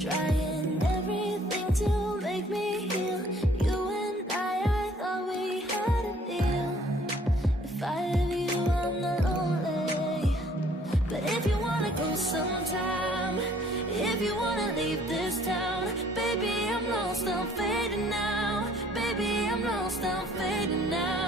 trying everything to make me heal. You and I thought we had a deal. If I have you, I'm not lonely. But if you wanna go sometime, if you wanna leave this town, baby, I'm lost, I'm fading now. Baby, I'm lost, I'm fading now.